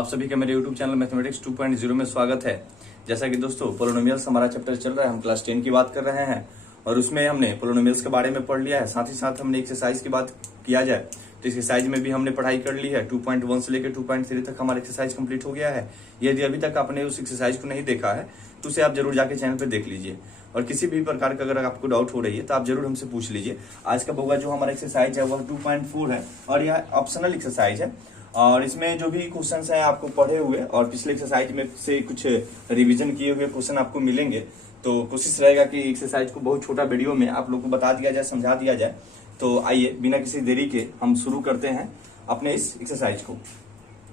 आप सभी का मेरे YouTube चैनल मैथमेटिक्स 2.0 में स्वागत है। जैसा कि दोस्तों पोलिनोमियल्स हमारा चैप्टर चल रहा है, हम क्लास 10 की बात कर रहे हैं और उसमें हमने पोलिनोमियल्स के बारे में पढ़ लिया है। साथ ही साथ हमने एक्सरसाइज की बात किया जाए तो एक्सरसाइज में भी हमने पढ़ाई कर ली है। 2.1 से लेकर 2.3 तक हमारा एक्सरसाइज कंप्लीट हो गया है। यदि अभी तक आपने उस एक्सरसाइज को नहीं देखा है तो उसे आप जरूर जाके चैनल पर देख लीजिए और किसी भी प्रकार का अगर आपको डाउट हो रही है तो आप जरूर हमसे पूछ लीजिए। आज का बउआ जो हमारा एक्सरसाइज है वह 2.4 है और यह ऑप्शनल एक्सरसाइज है और इसमें जो भी क्वेश्चंस हैं आपको पढ़े हुए और पिछले एक्सरसाइज में से कुछ रिवीजन किए हुए क्वेश्चन आपको मिलेंगे। तो कोशिश रहेगा कि एक्सरसाइज को बहुत छोटा वीडियो में आप लोग को बता दिया जाए, समझा दिया जाए। तो आइए बिना किसी देरी के हम शुरू करते हैं अपने इस एक्सरसाइज को।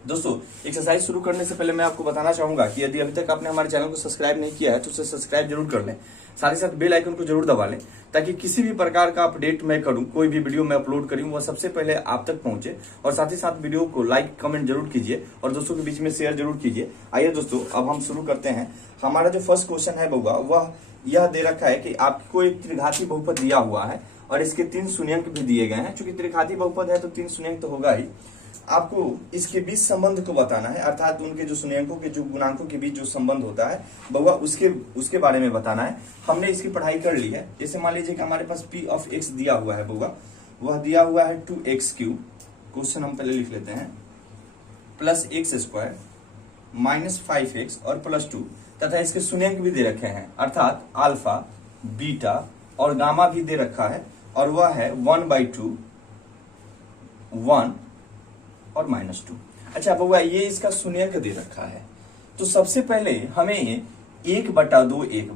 दोस्तों एक्सरसाइज शुरू करने से पहले मैं आपको बताना चाहूंगा कि यदि अभी तक आपने हमारे चैनल को सब्सक्राइब नहीं किया है तो उसे सब्सक्राइब जरूर कर लें। साथ ही साथ बेल आइकन को जरूर दबा लें ताकि किसी भी प्रकार का अपडेट मैं करूं, कोई भी वीडियो मैं अपलोड करूं वह सबसे पहले आप तक पहुंचे। और साथ ही साथ वीडियो को लाइक कमेंट जरूर कीजिए और दोस्तों के बीच में शेयर जरूर कीजिए। आइए दोस्तों अब हम शुरू करते हैं। हमारा जो फर्स्ट क्वेश्चन है बउआ वह यह दे रखा है कि आपको एक त्रिघाती बहुपद दिया हुआ है और इसके 3 शून्यंक भी दिए गए हैं। चूंकि त्रिघाती बहुपद है तो 3 शून्यंक तो होगा ही। आपको इसके बीच संबंध को बताना है, अर्थात उनके जो शून्यंकों के जो गुणांकों के बीच जो संबंध होता है बउआ उसके बारे में बताना है। हमने इसकी पढ़ाई कर ली है। जैसे मान लीजिए कि हमारे पास p ऑफ x दिया हुआ है बउआ, वह दिया हुआ है 2x³ क्वेश्चन हम पहले लिख लेते हैं, प्लस x² माइनस 5x और प्लस 2 तथा इसके शून्यंक भी दे रखे हैं, अर्थात अल्फा, बीटा और गामा भी दे रखा है और वह है 1/2, 1 और -2। अच्छा बउआ ये इसका शून्यंक दे रखा है तो सबसे पहले हमें 1/2 एक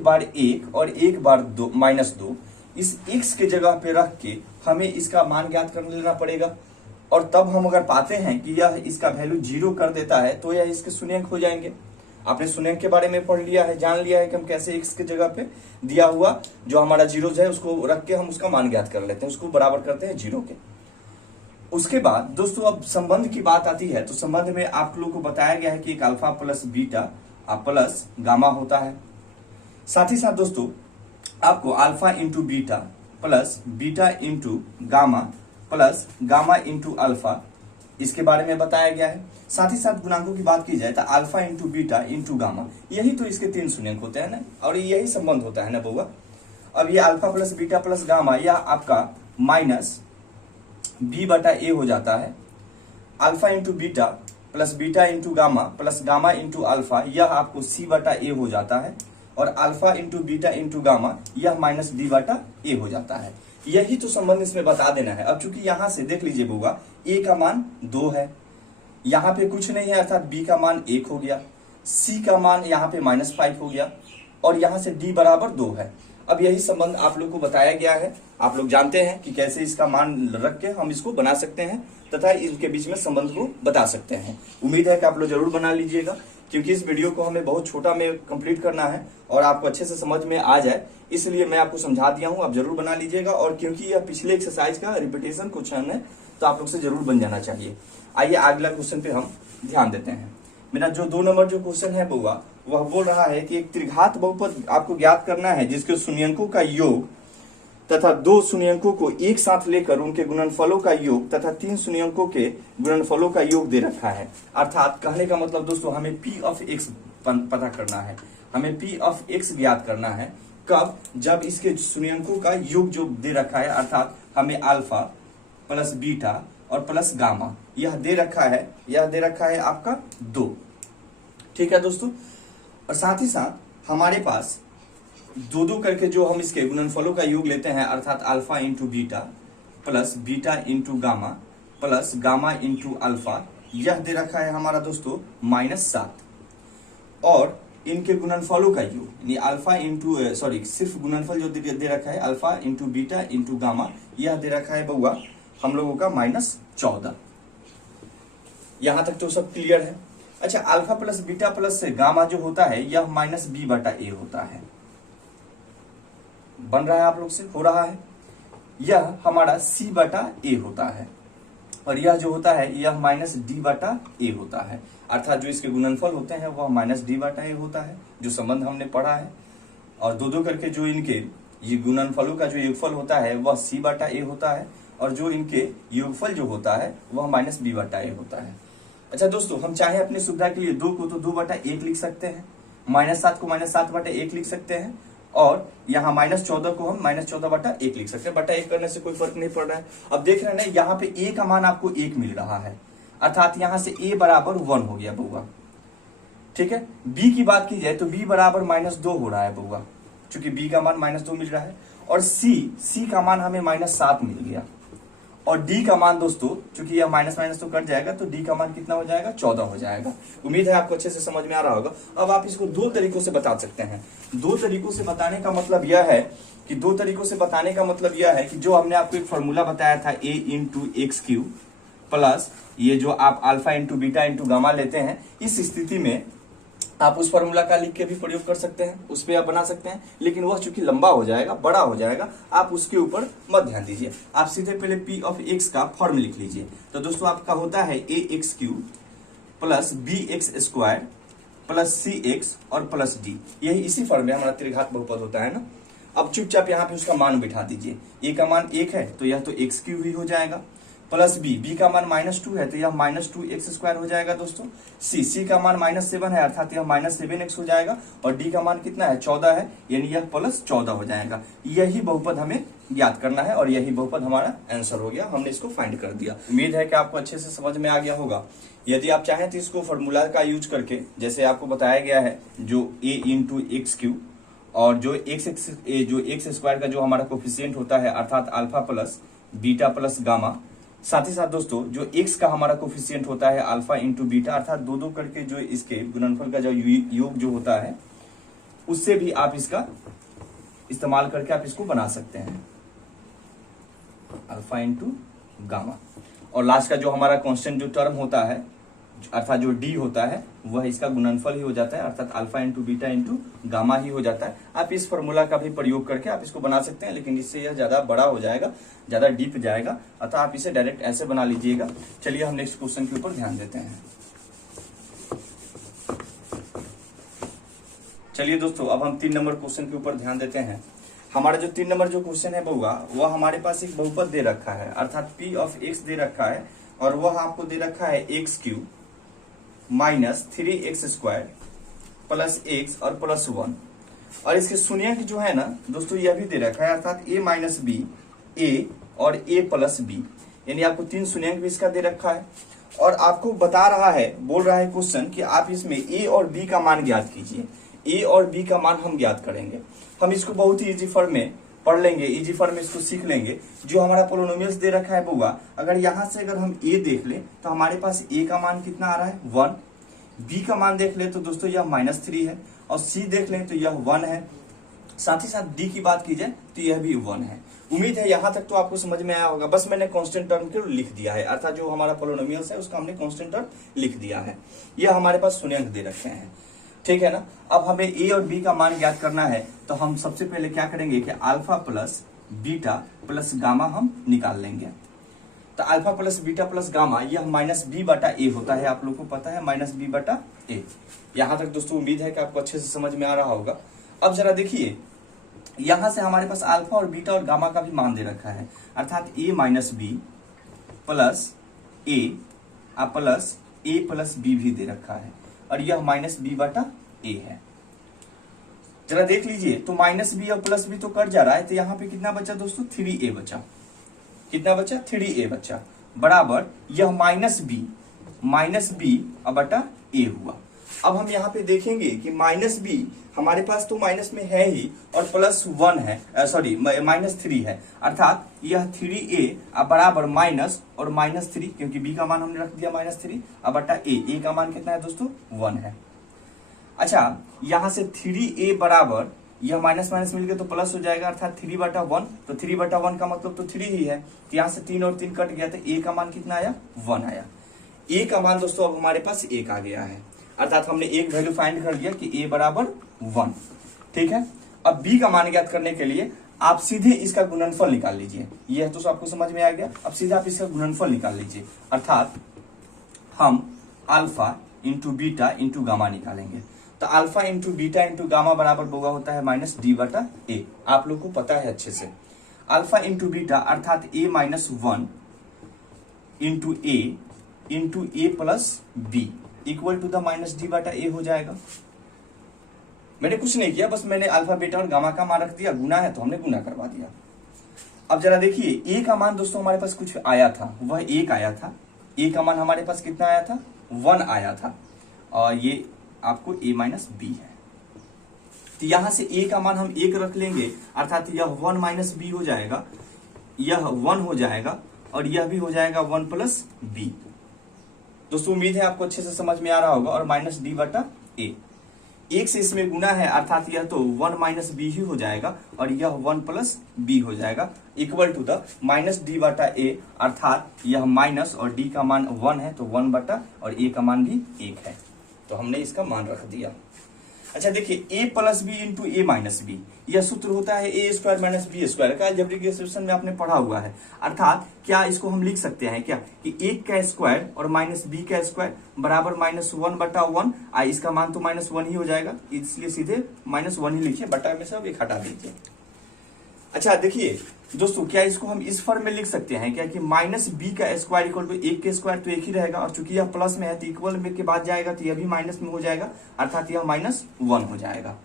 बार 1 और 1/2 -2 इस x के जगह पे रख के हमें इसका मान ज्ञात कर लेना पड़ेगा। और तब हम अगर पाते हैं कि यह इसका वैल्यू 0 कर देता है तो यह इसके शून्यंक हो जाएंगे। आपने शून्यंक के बारे में पढ़ लिया है, जान लिया है कि हम कैसे x के जगह पे दिया हुआ जो हमारा जीरोज है उसको रख के हम उसका मान ज्ञात कर लेते हैं, उसको बराबर करते हैं 0 के। उसके बाद दोस्तों अब संबंध की बात आती है तो संबंध में आप लोगों को बताया गया है कि एक alpha plus beta plus gamma होता है। साथ ही साथ दोस्तों आपको alpha into beta plus beta into gamma plus gamma into alpha इसके बारे में बताया गया है। साथ ही साथ गुणांकों की बात की जाए तो alpha into beta into gamma, यही तो इसके 3 शून्यंक होते हैं ना और यही संबंध होता है ना बउआ। अब ये alpha plus beta plus gamma यह आपका माइनस b/a हो जाता है। Alpha into beta plus beta into gamma plus gamma into alpha यह आपको c/a हो जाता है और alpha into beta into gamma यह माइनस d/a हो जाता है। यही तो संबंध इसमें बता देना है। अब चूंकि यहां से देख लीजिए बउआ a का मान 2 है, यहाँ पे कुछ नहीं है अर्थात b का मान 1 हो गया, c का मान यहाँ पे -5 हो गया और यहाँ से d बराबर 2 है। अब यही संबंध आप लोग को बताया गया है। आप लोग जानते हैं कि कैसे इसका मान रख के हम इसको बना सकते हैं तथा इनके बीच में संबंध को बता सकते हैं। उम्मीद है कि आप लोग जरूर बना लीजिएगा क्योंकि इस वीडियो को हमें बहुत छोटा में कंप्लीट करना है और आपको अच्छे से समझ में आ जाए, इसलिए मैं आपको समझा दिया हूं। आप जरूर बना लीजिएगा और क्योंकि यह पिछले एक्सरसाइज का रिपीटेशन क्वेश्चन है तो आप लोग से जरूर बन जाना चाहिए। आइए अगला क्वेश्चन पे हम ध्यान देते हैं। मेरा जो 2 नंबर जो क्वेश्चन है बउआ वह बोल रहा है कि एक त्रिघात बहुपद आपको ज्ञात करना है जिसके शून्यंकों का योग तथा 2 शून्यंकों को एक साथ लेकर उनके गुणनफलों का योग तथा 3 शून्यंकों के गुणनफलों का योग दे रखा है। अर्थात कहने का मतलब दोस्तों हमें p ऑफ x पता करना है, हमें p ऑफ x ज्ञात करना है। कब? जब इसके शून्यंकों का योग जो दे रखा है, अर्थात हमें अल्फा प्लस बीटा और प्लस गामा यह दे रखा है, यह दे रखा है आपका 2। ठीक है दोस्तों। और साथ ही साथ हमारे पास 2 करके जो हम इसके गुणनफलों का योग लेते हैं, अर्थात alpha into beta plus beta into gamma plus gamma into alpha यह दे रखा है हमारा दोस्तों -7 और इनके गुणनफलों का योग यानी अल्फा इंटू सिर्फ गुणनफल जो दे रखा है alpha into beta into gamma यह दे रखा है बउआ हम लोगों का -14। यहां तक तो सब क्लियर है। अच्छा alpha plus beta plus gamma जो होता है यह -b/a होता है। बन रहा है आप लोग से, हो रहा है। यह हमारा c/a होता है और यह जो होता है यह -d/a होता है। अर्थात जो इसके गुणनफल होते हैं वह -d/a होता है, जो संबंध हमने पढ़ा है। और 2 करके जो इनके ये गुणनफलों का जो योगफल होता है वह c/a होता है और जो इनके योगफल जो होता है वह -b/a होता है। अच्छा दोस्तों, हम चाहे अपनी सुविधा के लिए 2 को तो 2/1 लिख सकते हैं, -7 को -7/1 लिख सकते हैं, और यहाँ -14 को हम -14/1 लिख सकते हैं। बटा 1 करने से कोई फर्क नहीं पड़ रहा है। अब देख रहे हैं ना, यहाँ पे a का मान आपको 1 मिल रहा है, अर्थात यहाँ से a बराबर 1 हो गया बउआ। ठीक है, b की बात की जाए तो b बराबर -2 हो रहा है बउआ, चूंकि b का मान -2 मिल रहा है, और c का मान हमें -7 मिल गया, और d का मान दोस्तों, चूंकि यह माइनस माइनस तो कट जाएगा, तो d का मान कितना हो जाएगा, 14 हो जाएगा। उम्मीद है आपको अच्छे से समझ में आ रहा होगा। अब आप इसको 2 तरीकों से बता सकते हैं। 2 तरीकों से बताने का मतलब यह है कि 2 तरीकों से बताने का मतलब यह है कि जो हमने आपको एक फॉर्मूला बताया था a into x Q plus ये जो आप alpha into beta into gamma लेते हैं, इस स्थिति में आप उस फॉर्मूला का लिख के भी प्रयोग कर सकते हैं, उस पर आप बना सकते हैं, लेकिन वह चूंकि लंबा हो जाएगा, बड़ा हो जाएगा, आप उसके ऊपर मत ध्यान दीजिए। आप सीधे पहले p ऑफ x का फॉर्म लिख लीजिए। तो दोस्तों आपका होता है ax³ plus bx² plus cx और प्लस d, यही इसी फॉर्म में हमारा त्रिघात बहुपद होता है ना। अब चुपचाप यहाँ पे उसका मान बिठा दीजिए। a का मान 1 है तो यह तो x³ ही हो जाएगा, प्लस b का मान -2 है तो यह -2x² हो जाएगा दोस्तों। c का मान -7 है अर्थात यह -7x हो जाएगा, और d का मान कितना है, 14 है, यानी यह +14 हो जाएगा। यही बहुपद हमें ज्ञात करना है, और यही बहुपद हमारा आंसर हो गया। हमने इसको फाइंड कर दिया। उम्मीद है कि आपको अच्छे से समझ में आ गया होगा। यदि आप चाहें तो इसको फॉर्मूला का यूज करके, जैसे आपको बताया गया है, जो a इंटू x³ और जो x² का जो हमारा कोफिशिएंट होता है, अर्थात alpha plus beta plus gamma, साथ ही साथ दोस्तों जो x का हमारा कोफिशिएंट होता है अल्फा इंटू बीटा, अर्थात 2-2 करके जो इसके गुणनफल का जो योग जो होता है, उससे भी आप इसका इस्तेमाल करके आप इसको बना सकते हैं, अल्फा इंटू गामा। और लास्ट का जो हमारा कांस्टेंट जो टर्म होता है, अर्थात जो d होता है, वह इसका गुणनफल ही हो जाता है, अर्थात alpha into beta into gamma ही हो जाता है। आप इस फॉर्मूला का भी प्रयोग करके आप इसको बना सकते हैं, लेकिन इससे यह ज्यादा बड़ा हो जाएगा, ज्यादा डीप जाएगा, अतः आप इसे डायरेक्ट ऐसे बना लीजिएगा। चलिए हम नेक्स्ट क्वेश्चन के ऊपर ध्यान देते हैं। चलिए दोस्तों, अब हम 3 नंबर क्वेश्चन के ऊपर ध्यान देते हैं। हमारा जो 3 नंबर जो क्वेश्चन है बउआ, वह हमारे पास एक बहुपद दे रखा है, अर्थात p ऑफ x दे रखा है, और वह आपको दे रखा है x³ minus 3x² plus x और प्लस 1, और इसके शून्यंक जो है ना दोस्तों, यह भी दे रखा है, अर्थात a माइनस b, a और a प्लस b, यानी आपको 3 शून्यंक भी इसका दे रखा है। और आपको बता रहा है, बोल रहा है क्वेश्चन कि आप इसमें a और b का मान ज्ञात कीजिए। a और b का मान हम ज्ञात करेंगे। हम इसको बहुत ही इजी फॉर्म में पढ़ लेंगे, इजी फॉर्म में इसको सीख लेंगे। जो हमारा पोलिनोमियल्स दे रखा है बउआ, अगर यहाँ से अगर हम a देख ले तो हमारे पास a का मान कितना आ रहा है, 1, b का मान देख ले तो दोस्तों यह -3 है, और c देख लें तो यह 1 है, साथ ही साथ d की बात की जाए तो यह भी 1 है। उम्मीद है यहाँ तक तो आपको समझ में आया होगा। बस मैंने कांस्टेंट टर्म को लिख दिया है, अर्थात जो हमारा पोलिनोमियल्स है उसका हमने कांस्टेंट टर्म लिख दिया है। यह हमारे पास शून्यंक दे रखे हैं, ठीक है ना। अब हमें a और b का मान ज्ञात करना है, तो हम सबसे पहले क्या करेंगे कि alpha plus beta plus gamma हम निकाल लेंगे। तो alpha plus beta plus gamma यह -b/a होता है, आप लोग को पता है, -b/a। यहां तक दोस्तों उम्मीद है कि आपको अच्छे से समझ में आ रहा होगा। अब जरा देखिए, यहां से हमारे पास अल्फा और बीटा और गामा का भी मान दे रखा है, अर्थात a minus b plus a plus a plus b भी दे रखा है, और यह -b/a है। जरा देख लीजिए, तो -b और प्लस b तो कट जा रहा है, तो यहाँ पे कितना बचा दोस्तों, 3a बचा। कितना बचा, 3a बचा, बराबर यह -b/a हुआ। अब हम यहाँ पे देखेंगे कि -b हमारे पास तो माइनस में है ही, और +1 है, सॉरी -3 है, अर्थात यह 3a बराबर माइनस और -3, क्योंकि b का मान हमने रख दिया -3/a। a का मान कितना है दोस्तों, 1 है। अच्छा, यहाँ से 3a बराबर यह माइनस माइनस मिलकर तो प्लस हो जाएगा, अर्थात 3/1, तो 3/1 का मतलब तो 3 ही है। तो यहाँ से 3 और 3 कट गया, तो a का मान कितना आया, 1 आया। a का मान दोस्तों अब हमारे पास 1 आ गया है, अर्थात हमने एक वैल्यू फाइंड कर लिया कि a बराबर 1, ठीक है। अब b का मान ज्ञात करने के लिए आप सीधे इसका गुणनफल निकाल लीजिए। यह तो आपको समझ में आ गया। अब सीधे आप इसका गुणनफल निकाल लीजिए, अर्थात हम alpha into beta into gamma निकालेंगे। तो alpha into beta into gamma बराबर होगा होता है -d/a। आप लोग को पता है अच्छे से। अल्फा इंटू बीटा अर्थात a-1 into a into A plus B equal to the minus D बटा ए हो जाएगा। मैंने कुछ नहीं किया, बस मैंने अल्फा बीटा और गामा का मान रख दिया, गुना है तो हमने गुना करवा दिया। अब जरा देखिए ए का मान दोस्तों हमारे पास कुछ आया था, वह 1 आया था। ए का मान हमारे पास कितना आया था, 1 आया था, और ये आपको a माइनस बी है। तो यहां से a का मान हम 1 रख लेंगे, अर्थात यह 1 माइनस बी हो जाएगा, यह 1 हो जाएगा, और यह भी हो जाएगा 1 प्लस बी। दोस्तों उम्मीद है आपको अच्छे से समझ में आ रहा होगा। और माइनस डी बटा ए, 1 से इसमें गुना है, अर्थात यह तो 1 माइनस बी ही हो जाएगा, और यह 1 प्लस बी हो जाएगा, equal to the minus D बटा ए, अर्थात यह माइनस और डी का मान 1 है तो 1 बटा और ए का मान भी 1 है, तो हमने इसका मान रख दिया। अच्छा देखिए ए प्लस बी इंटू ए माइनस बी, यह सूत्र होता है ए स्क्वायर माइनस बी स्क्वायर का, अलजेब्रिक एक्सप्रेशन में आपने पढ़ा हुआ है। अर्थात क्या इसको हम लिख सकते हैं क्या कि 1 का स्क्वायर और माइनस बी का स्क्वायर बराबर माइनस 1 बटा 1, इसका मान तो माइनस 1 ही हो जाएगा, इसलिए सीधे माइनस 1 ही लिखिए, बटा में से अब 1 हटा दीजिए। अच्छा देखिए दोस्तों, क्या इसको हम इस फॉर्म में लिख सकते हैं क्या कि माइनस बी का स्क्वायर इक्वल टू 1 के स्क्वायर, तो 1 ही रहेगा, और चूंकि यह प्लस में है तो इक्वल में के बाद जाएगा तो यह भी माइनस में हो जाएगा, अर्थात यह माइनस 1 हो जाएगा।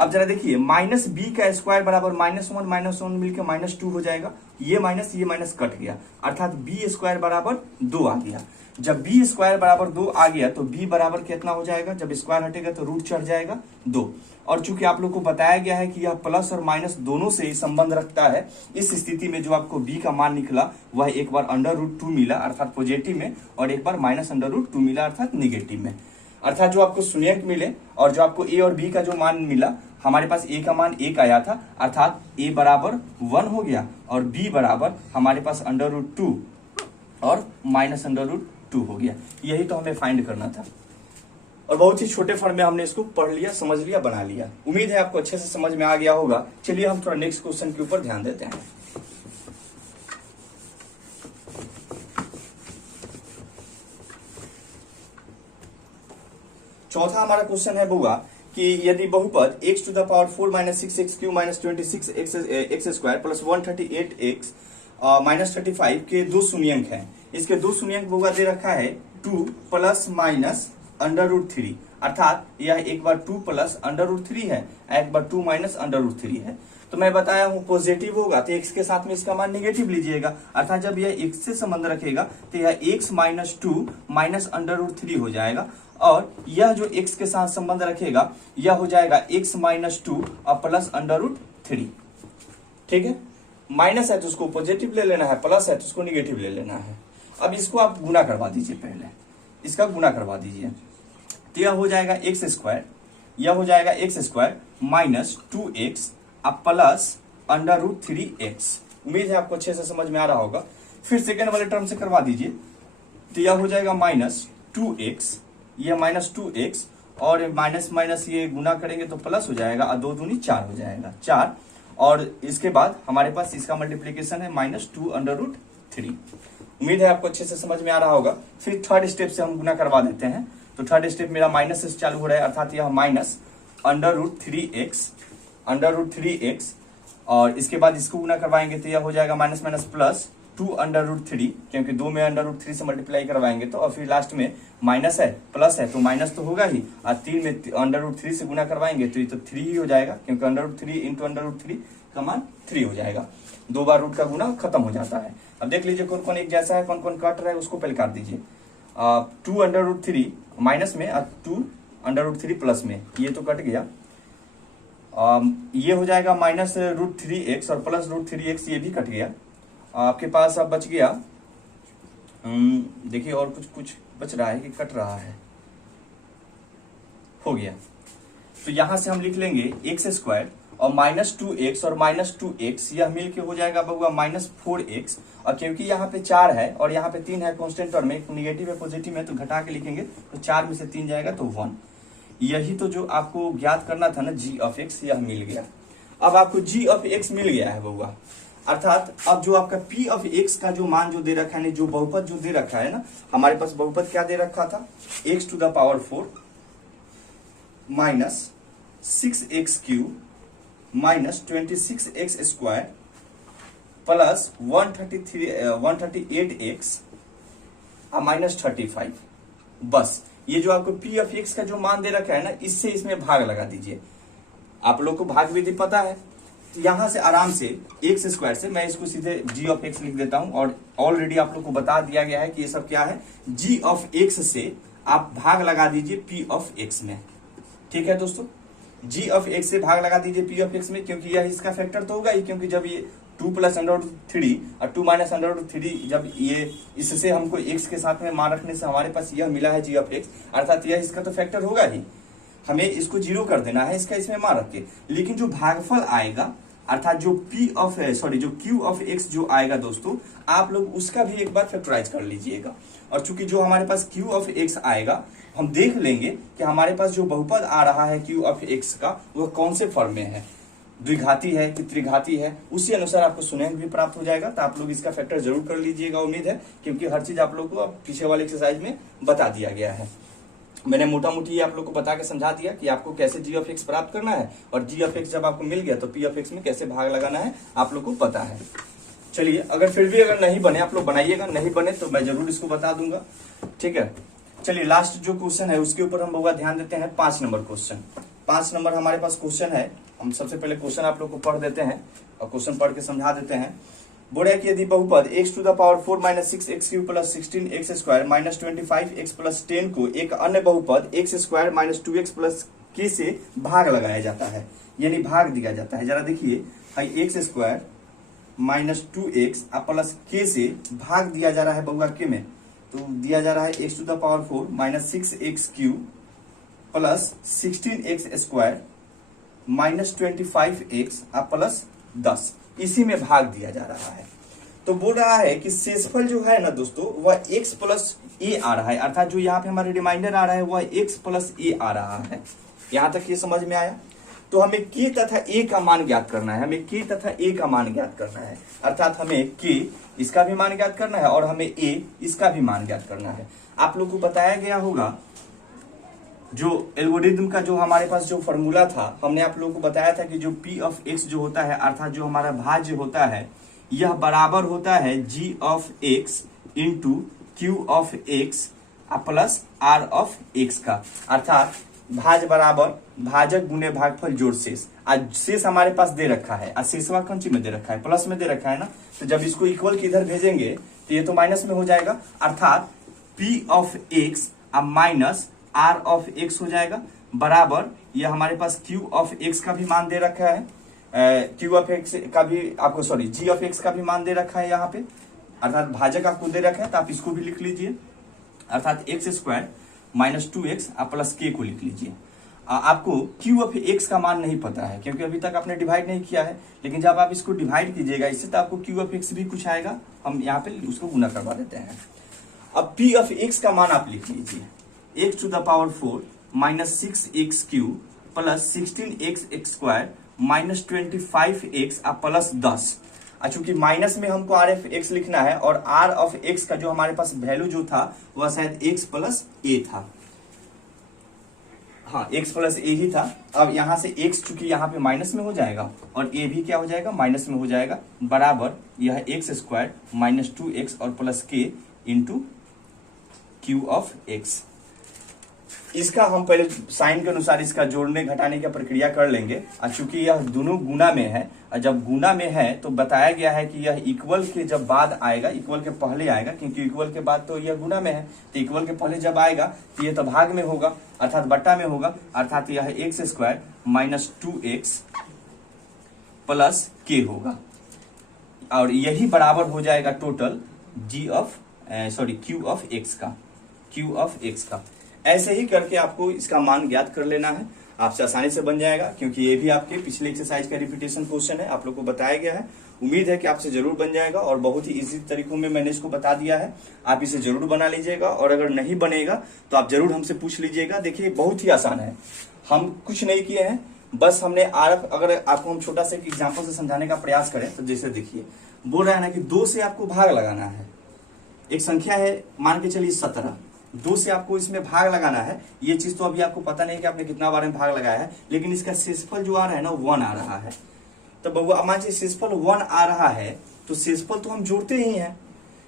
अब जरा देखिए माइनस बी का स्क्वायर बराबर माइनस 1 मिलकर माइनस 2 हो जाएगा, ये माइनस कट गया, अर्थात बी स्क्वायर बराबर 2 आ गया। जब बी स्क्वायर बराबर 2 आ गया तो बी बराबर कितना हो जाएगा, जब स्क्वायर हटेगा तो रूट चढ़ जाएगा 2, और चूंकि आप लोग को बताया गया है कि यह प्लस और माइनस दोनों से ही संबंध रखता है, इस स्थिति में जो आपको b का मान निकला वह एक बार अंडर रूट 2 मिला अर्थात पॉजिटिव में, और एक बार माइनस अंडर रूट 2 मिला अर्थात निगेटिव में। अर्थात जो आपको शून्यक मिले और जो आपको a और b का जो मान मिला, हमारे पास a का मान 1 आया था, अर्थात a बराबर 1 हो गया, और b बराबर हमारे पास अंडर रूट 2 और माइनस अंडर रूट 2 हो गया। यही तो हमें फाइंड करना था, और बहुत ही छोटे फॉर्म में हमने इसको पढ़ लिया, समझ लिया, बना लिया। उम्मीद है आपको अच्छे से समझ में आ गया होगा। चलिए हम थोड़ा नेक्स्ट क्वेश्चन के ऊपर ध्यान देते हैं। चौथा हमारा क्वेश्चन है बुआ कि यदि बहुपद x to the power 4 minus 6x cube minus 26x square plus 138x minus 35 के दो शून्यंक हैं, इसके दो शून्यंक बुआ दे रखा है 2 प्लस माइनस अंडर रूट 3, अर्थात यह एक बार 2 प्लस अंडर रूट 3 है, एक बार 2 माइनस अंडर रूट 3 है। तो मैं बताया हूं पॉजिटिव होगा तो x के साथ में इसका मान नेगेटिव लीजिएगा, अर्थात जब यह x से संबंध रखेगा तो यह x minus 2 minus under root 3 हो जाएगा, और यह जो x के साथ संबंध रखेगा यह हो जाएगा x माइनस 2 और प्लस अंडर रूट 3। ठीक है, माइनस है तो उसको पॉजिटिव ले लेना है, प्लस है तो उसको निगेटिव ले लेना है। अब इसको आप गुना करवा दीजिए, पहले इसका गुना करवा दीजिए, तो यह हो जाएगा एक्स स्क्वायर, यह हो जाएगा एक्स स्क्वायर माइनस 2x अब प्लस अंडर रूट 3x। उम्मीद है आपको अच्छे से समझ में आ रहा होगा। फिर सेकेंड वाले टर्म से करवा दीजिए, तो यह हो जाएगा माइनस 2x, यह माइनस 2x, और माइनस माइनस ये गुना करेंगे तो प्लस हो जाएगा, और 2 दूनी 4 हो जाएगा 4, और इसके बाद हमारे पास इसका मल्टीप्लीकेशन है माइनस 2 अंडर रूट 3। उम्मीद है आपको अच्छे से समझ में आ रहा होगा। फिर थर्ड स्टेप से हम गुना करवा देते हैं, तो थर्ड स्टेप मेरा माइनस से चालू हो रहा है, अर्थात यह माइनस अंडर रूट 3x, और इसके बाद इसको गुना करवाएंगे तो यह हो जाएगा minus minus plus 2 under root 3, क्योंकि 2 में अंडर रूट 3 से मल्टीप्लाई करवाएंगे तो, और फिर लास्ट में माइनस है प्लस है तो माइनस तो होगा ही, और 3 में अंडर रूट 3 से गुना करवाएंगे तो ये तो 3 ही हो जाएगा, क्योंकि under root 3 into under root 3 का मान 3 हो जाएगा। 2 बार रूट का गुना खत्म हो जाता है। अब देख लीजिए कौन कौन एक जैसा है, कौन कौन कट रहा है, उसको पहले काट दीजिए। 2 अंडर रूट 3 माइनस में और 2 अंडर रूट 3 प्लस में, ये तो कट गया। ये हो जाएगा माइनस रूट 3x और प्लस रूट 3x, ये भी कट गया। आपके पास अब बच गया, देखिए और कुछ बच रहा है कि कट रहा है, हो गया। तो यहां से हम लिख लेंगे एक्स स्क्वायर और माइनस 2x और माइनस 2x, यह मिलके हो जाएगा बउआ माइनस 4x, और क्योंकि यहाँ पे 4 है और यहाँ पे 3 है कांस्टेंट टर्म में, निगेटिव है पॉजिटिव है तो घटा के लिखेंगे, तो 4 में से 3 जाएगा तो 1। यही तो जो आपको ज्ञात करना था ना g ऑफ x, यह मिल गया। अब आपको g ऑफ x मिल गया है बउआ, अर्थात अब जो आपका p ऑफ x का जो मान जो दे रखा है, जो बहुपद जो दे रखा है ना, हमारे पास बहुपद क्या दे रखा था, x to the power 4 minus 6x cube minus 26x square plus 138x -35। बस ये जो आपको पी ऑफ एक्स का जो मान दे रखा है ना, इससे इसमें भाग लगा दीजिए। आप लोग को भाग विधि पता है, तो यहां से आराम से एक्स स्क्वायर से मैं इसको सीधे जी ऑफ एक्स लिख देता हूं, और ऑलरेडी आप लोग को बता दिया गया है कि ये सब क्या है, जी ऑफ एक्स से आप भाग लगा दीजिए पी ऑफ एक्स में। ठीक है दोस्तों, जी ऑफ एक्स से भाग लगा दीजिए पी ऑफ एक्स में, क्योंकि यह इसका फैक्टर तो होगा ही, क्योंकि जब ये 2 + √3 और 2 - √3 जब ये इससे हमको x के साथ में मान रखने से हमारे पास यह मिला है जी ऑफ एक्स, अर्थात यह इसका तो फैक्टर होगा ही। हमें इसको 0 कर देना है इसका इसमें मान रख के, लेकिन जो भागफल आएगा अर्थात जो जो क्यू ऑफ एक्स जो आएगा दोस्तों, आप लोग उसका भी एक बार फैक्टराइज कर लीजिएगा। और चूंकि जो हमारे पास क्यू ऑफ एक्स आएगा, हम देख लेंगे कि हमारे पास जो बहुपद आ रहा है क्यू ऑफ एक्स का, वह कौन से फॉर्म में है, द्विघाती है कि त्रिघाती है, उसी अनुसार आपको शून्यांक भी प्राप्त हो जाएगा। तो आप लोग इसका फैक्टर जरूर कर लीजिएगा, उम्मीद है, क्योंकि हर चीज आप लोग को अब पीछे वाले एक्सरसाइज में बता दिया गया है। मैंने मोटा मोटी आप लोग को बता के समझा दिया कि आपको कैसे जी ऑफ एक्स प्राप्त करना है, और जी ऑफ एक्स जब आपको मिल गया तो पी ऑफ एक्स में कैसे भाग लगाना है आप लोग को पता है। चलिए, अगर फिर भी अगर नहीं बने, आप लोग बनाइएगा, नहीं बने तो मैं जरूर इसको बता दूंगा। ठीक है, चलिए लास्ट जो क्वेश्चन है उसके ऊपर हम बहुत ध्यान देते हैं। 5 नंबर क्वेश्चन, 5 नंबर हमारे पास क्वेश्चन है। हम सबसे पहले क्वेश्चन आप लोग को पढ़ देते हैं और क्वेश्चन पढ़ के समझा देते हैं। बोल रहा है कि यदि बहुपद x⁴ - 6x³ + 16x² - 25x + 10 को एक अन्य बहुपद x² - 2x + k से भाग लगाया जाता है, यानी भाग दिया जाता है। जरा देखिए, x² - 2x + k से भाग दिया जा रहा है बहुआ के में, तो दिया जा रहा है x⁴ - 6x³ + 16x² - 25x + 10, इसी में भाग दिया जा रहा है। तो बोल रहा है कि शेषफल जो है ना दोस्तों, वह x + a आ रहा है, अर्थात जो यहाँ पे हमारे रिमाइंडर आ रहा है वह x + a आ रहा है। यहां तक ये समझ में आया। तो हमें k तथा a का मान ज्ञात करना है, हमें k तथा a का मान ज्ञात करना है, अर्थात हमें k इसका भी मान ज्ञात करना है और हमें a इसका भी मान ज्ञात करना है। आप लोग को बताया गया होगा जो एल्गोरिथम का जो हमारे पास जो फॉर्मूला था, हमने आप लोगों को बताया था कि जो p ऑफ x जो होता है, अर्थात जो हमारा भाज्य होता है, यह बराबर होता है g of x into q of x plus r of x का, अर्थात भाज बराबर भाजक गुने भागफल जोड़ शेष। आज शेष हमारे पास दे रखा है, आज शेषवा कौन सी में दे रखा है, प्लस में दे रखा है ना, तो जब इसको इक्वल किधर भेजेंगे तो ये तो माइनस में हो जाएगा, अर्थात p of x minus r of x हो जाएगा, बराबर ये हमारे पास q ऑफ x का भी मान दे रखा है, q ऑफ x का भी आपको g ऑफ x का भी मान दे रखा है यहाँ पे, अर्थात भाजक आपको दे रखा है, तो आप इसको भी लिख लीजिए, अर्थात x² - 2x प्लस k को लिख लीजिए। आपको q ऑफ x का मान नहीं पता है क्योंकि अभी तक आपने डिवाइड नहीं किया है, लेकिन जब आप इसको डिवाइड कीजिएगा इससे तो आपको q ऑफ x भी कुछ आएगा, हम यहाँ पे उसको गुना करवा देते हैं। अब p ऑफ x का मान आप लिख लीजिए, x⁴ - 6x³ + 16x² - 25x + 10। चूंकि माइनस में हमको r ऑफ x लिखना है और r ऑफ x का जो हमारे पास वैल्यू जो था वह शायद x + a था, हाँ x + a ही था। अब यहां से x चूंकि यहाँ पे माइनस में हो जाएगा और a भी क्या हो जाएगा, माइनस में हो जाएगा, बराबर यह x² - 2x और plus k into q of x। इसका हम पहले साइन के अनुसार इसका जोड़ने घटाने की प्रक्रिया कर लेंगे। चूंकि यह दोनों गुना में है, और जब गुना में है तो बताया गया है कि यह इक्वल के जब बाद आएगा, इक्वल के पहले आएगा, क्योंकि इक्वल के बाद तो यह गुना में है, तो इक्वल के पहले जब आएगा तो यह तो भाग में होगा, अर्थात बट्टा में होगा, अर्थात यह x² - 2x प्लस k होगा, और यही बराबर हो जाएगा टोटल q ऑफ x का। ऐसे ही करके आपको इसका मान ज्ञात कर लेना है, आपसे आसानी से बन जाएगा, क्योंकि ये भी आपके पिछले एक्सरसाइज का रिपीटेशन क्वेश्चन है, आप लोग को बताया गया है। उम्मीद है कि आपसे जरूर बन जाएगा, और बहुत ही इजी तरीकों में मैंने इसको बता दिया है, आप इसे जरूर बना लीजिएगा, और अगर नहीं बनेगा तो आप जरूर हमसे पूछ लीजिएगा। देखिए बहुत ही आसान है, हम कुछ नहीं किए हैं, बस हमने अगर आपको हम छोटा सा एग्जाम्पल से समझाने का प्रयास करें तो जैसे देखिए, बोल रहा है ना कि 2 से आपको भाग लगाना है, एक संख्या है मान के चलिए 17, 2 से आपको इसमें भाग लगाना है। ये चीज तो अभी आपको पता नहीं कि आपने कितना बार में भाग लगाया है, लेकिन इसका शेषफल जो आ रहा है ना 1 आ रहा है। तो बबुआ मान लीजिए शेषफल 1 आ रहा है, तो शेषफल तो हम जोड़ते ही हैं,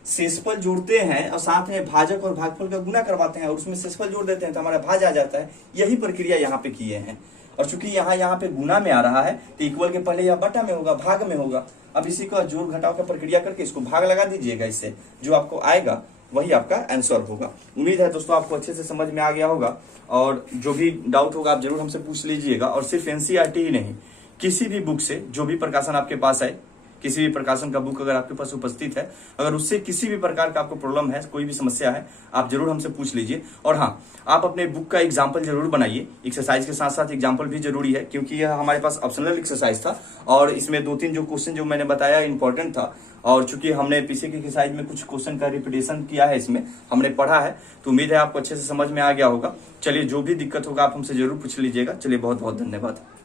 शेषफल जोड़ते हैं और साथ में भाजक और भागफल का गुना करवाते हैं और उसमें शेषफल जोड़ देते हैं तो हमारा भाज आ जाता है। यही प्रक्रिया यहाँ पे किए हैं। और चूंकि यहाँ पे गुना में आ रहा है तो इक्वल के पहले यह बटा में होगा, भाग में होगा। अब इसी का जोड़ घटाव का प्रक्रिया करके इसको भाग लगा दीजिएगा, इससे जो आपको आएगा वही आपका आंसर होगा। उम्मीद है दोस्तों आपको अच्छे से समझ में आ गया होगा, और जो भी डाउट होगा आप जरूर हमसे पूछ लीजिएगा। और सिर्फ एनसीईआरटी ही नहीं, किसी भी बुक से जो भी प्रकाशन आपके पास है, किसी भी प्रकाशन का बुक अगर आपके पास उपस्थित है, अगर उससे किसी भी प्रकार का आपको प्रॉब्लम है, कोई भी समस्या है, आप जरूर हमसे पूछ लीजिए। और हाँ, आप अपने बुक का एग्जाम्पल जरूर बनाइए। एक्सरसाइज के साथ साथ एग्जाम्पल भी जरूरी है, क्योंकि यह हमारे पास ऑप्शनल एक्सरसाइज था और इसमें 2-3 जो क्वेश्चन जो मैंने बताया इंपॉर्टेंट था। और चूंकि हमने पीछे की एक्सरसाइज में कुछ क्वेश्चन का रिपीटेशन किया है, इसमें हमने पढ़ा है, तो उम्मीद है आपको अच्छे से समझ में आ गया होगा। चलिए, जो भी दिक्कत होगा आप हमसे जरूर पूछ लीजिएगा। चलिए, बहुत बहुत धन्यवाद।